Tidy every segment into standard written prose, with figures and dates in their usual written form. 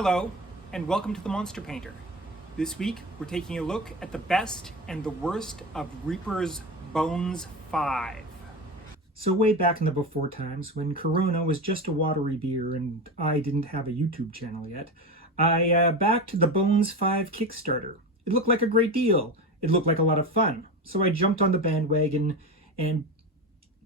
Hello, and welcome to the Monster Painter. This week, we're taking a look at the best and the worst of Reaper's Bones 5. So way back in the before times, when Corona was just a watery beer and I didn't have a YouTube channel yet, I backed the Bones 5 Kickstarter. It looked like a great deal. It looked like a lot of fun. So I jumped on the bandwagon and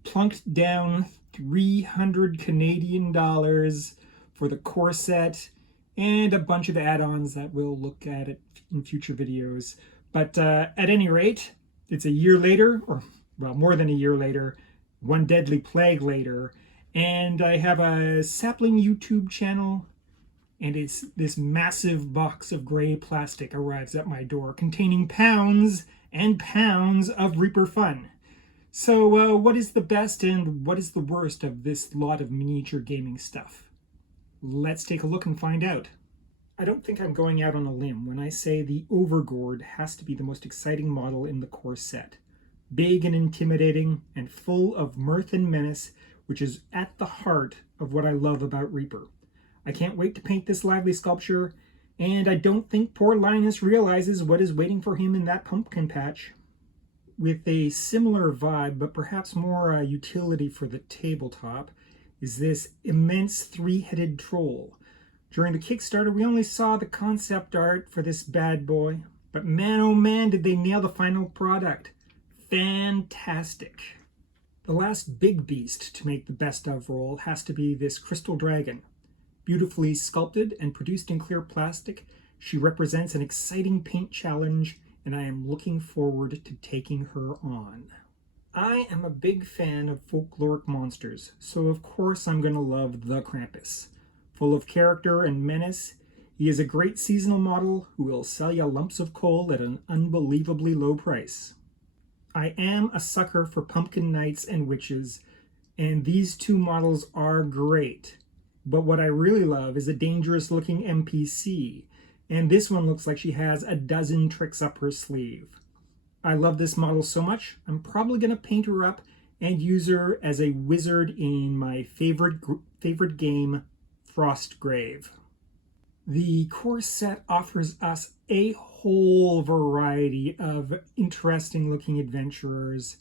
plunked down 300 Canadian dollars for the core set and a bunch of add-ons that we'll look at it in future videos. But at any rate, it's a year later, or well, more than a year later, one deadly plague later, and I have a sapling YouTube channel, and it's this massive box of gray plastic arrives at my door containing pounds and pounds of Reaper fun. So what is the best and what is the worst of this lot of miniature gaming stuff? Let's take a look and find out. I don't think I'm going out on a limb when I say the Overgourd has to be the most exciting model in the core set. Big and intimidating and full of mirth and menace, which is at the heart of what I love about Reaper. I can't wait to paint this lively sculpture, and I don't think poor Linus realizes what is waiting for him in that pumpkin patch. With a similar vibe, but perhaps more utility for the tabletop, is this immense three-headed troll. During the Kickstarter, we only saw the concept art for this bad boy, but man oh man did they nail the final product. Fantastic. The last big beast to make the best of roll has to be this crystal dragon. Beautifully sculpted and produced in clear plastic, she represents an exciting paint challenge, and I am looking forward to taking her on. I am a big fan of folkloric monsters, so of course I'm going to love the Krampus. Full of character and menace, he is a great seasonal model who will sell you lumps of coal at an unbelievably low price. I am a sucker for pumpkin knights and witches, and these two models are great. But what I really love is a dangerous looking NPC, and this one looks like she has a dozen tricks up her sleeve. I love this model so much, I'm probably going to paint her up and use her as a wizard in my favorite game, Frostgrave. The core set offers us a whole variety of interesting looking adventurers,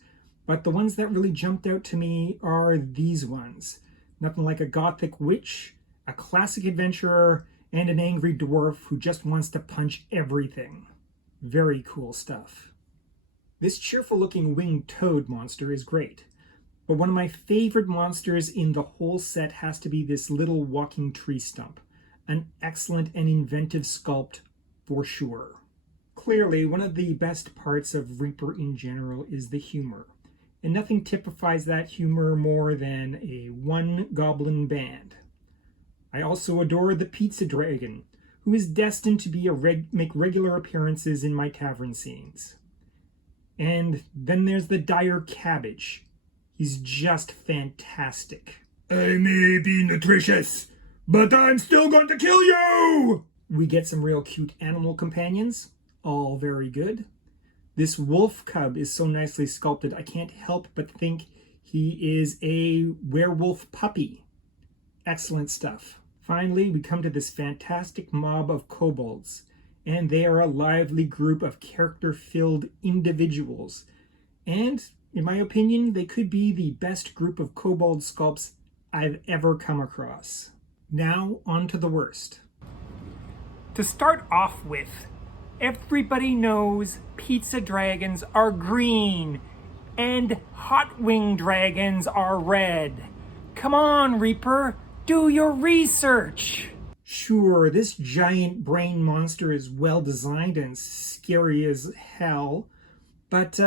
but the ones that really jumped out to me are these ones. Nothing like a gothic witch, a classic adventurer, and an angry dwarf who just wants to punch everything. Very cool stuff. This cheerful-looking winged toad monster is great, but one of my favorite monsters in the whole set has to be this little walking tree stump. An excellent and inventive sculpt for sure. Clearly, one of the best parts of Reaper in general is the humor, and nothing typifies that humor more than a one-goblin band. I also adore the pizza dragon, who is destined to be make regular appearances in my tavern scenes. And then there's the dire cabbage. He's just fantastic. I may be nutritious, but I'm still going to kill you! We get some real cute animal companions, all very good. This wolf cub is so nicely sculpted, I can't help but think he is a werewolf puppy. Excellent stuff. Finally, we come to this fantastic mob of kobolds, and they are a lively group of character-filled individuals. And, in my opinion, they could be the best group of kobold sculpts I've ever come across. Now, on to the worst. To start off with, everybody knows pizza dragons are green, and hot wing dragons are red. Come on, Reaper, do your research! Sure, this giant brain monster is well designed and scary as hell, but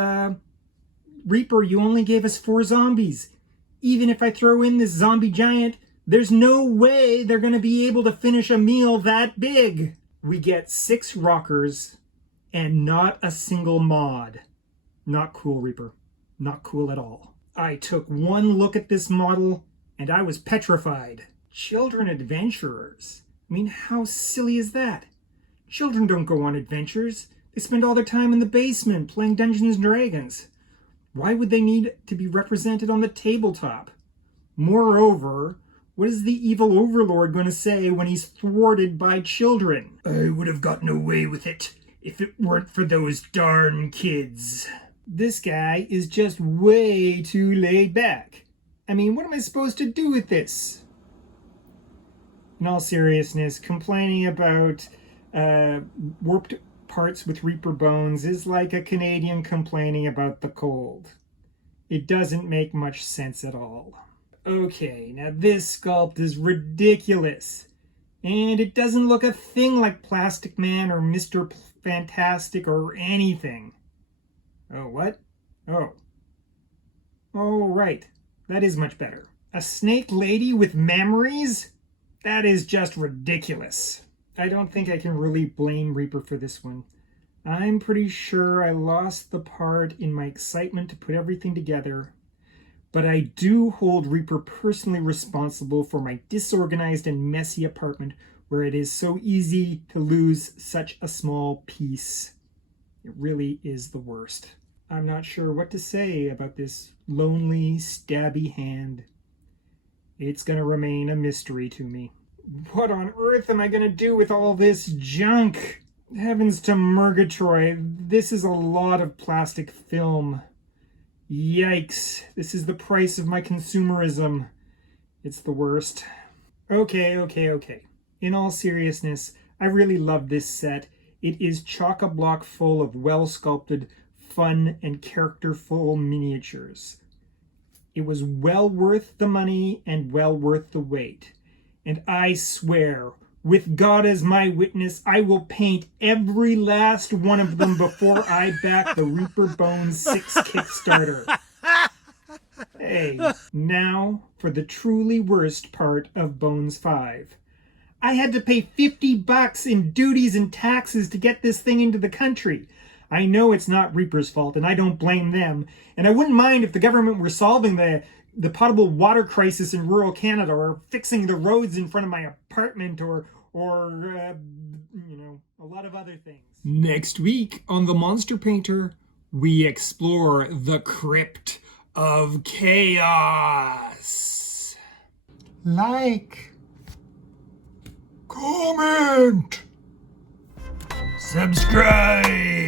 Reaper, you only gave us 4 zombies. Even if I throw in this zombie giant, there's no way they're going to be able to finish a meal that big. We get 6 rockers and not a single mod. Not cool, Reaper. Not cool at all. I took one look at this model and I was petrified. Children adventurers. I mean, how silly is that? Children don't go on adventures. They spend all their time in the basement playing Dungeons & Dragons. Why would they need to be represented on the tabletop? Moreover, What is the evil overlord going to say when he's thwarted by children? I would have gotten away with it if it weren't for those darn kids. This guy is just way too laid back. I mean, what am I supposed to do with this? In all seriousness, complaining about warped parts with Reaper bones is like a Canadian complaining about the cold. It doesn't make much sense at all. Okay, now this sculpt is ridiculous. And it doesn't look a thing like Plastic Man or Mr. Fantastic or anything. Oh, what? Oh. Oh, right. That is much better. A snake lady with memories? That is just ridiculous. I don't think I can really blame Reaper for this one. I'm pretty sure I lost the part in my excitement to put everything together, but I do hold Reaper personally responsible for my disorganized and messy apartment where it is so easy to lose such a small piece. It really is the worst. I'm not sure what to say about this lonely, stabby hand. It's going to remain a mystery to me. What on earth am I going to do with all this junk? Heavens to Murgatroyd, this is a lot of plastic film. Yikes, this is the price of my consumerism. It's the worst. Okay. In all seriousness, I really love this set. It is chock-a-block full of well-sculpted, fun, and characterful miniatures. It was well worth the money and well worth the wait. And I swear, with God as my witness, I will paint every last one of them before I back the Reaper Bones 6 Kickstarter. Hey, now for the truly worst part of Bones 5. I had to pay $50 in duties and taxes to get this thing into the country. I know it's not Reaper's fault, and I don't blame them. And I wouldn't mind if the government were solving the potable water crisis in rural Canada, or fixing the roads in front of my apartment, or a lot of other things. Next week on The Monster Painter, we explore the Crypt of Chaos. Like, comment, subscribe.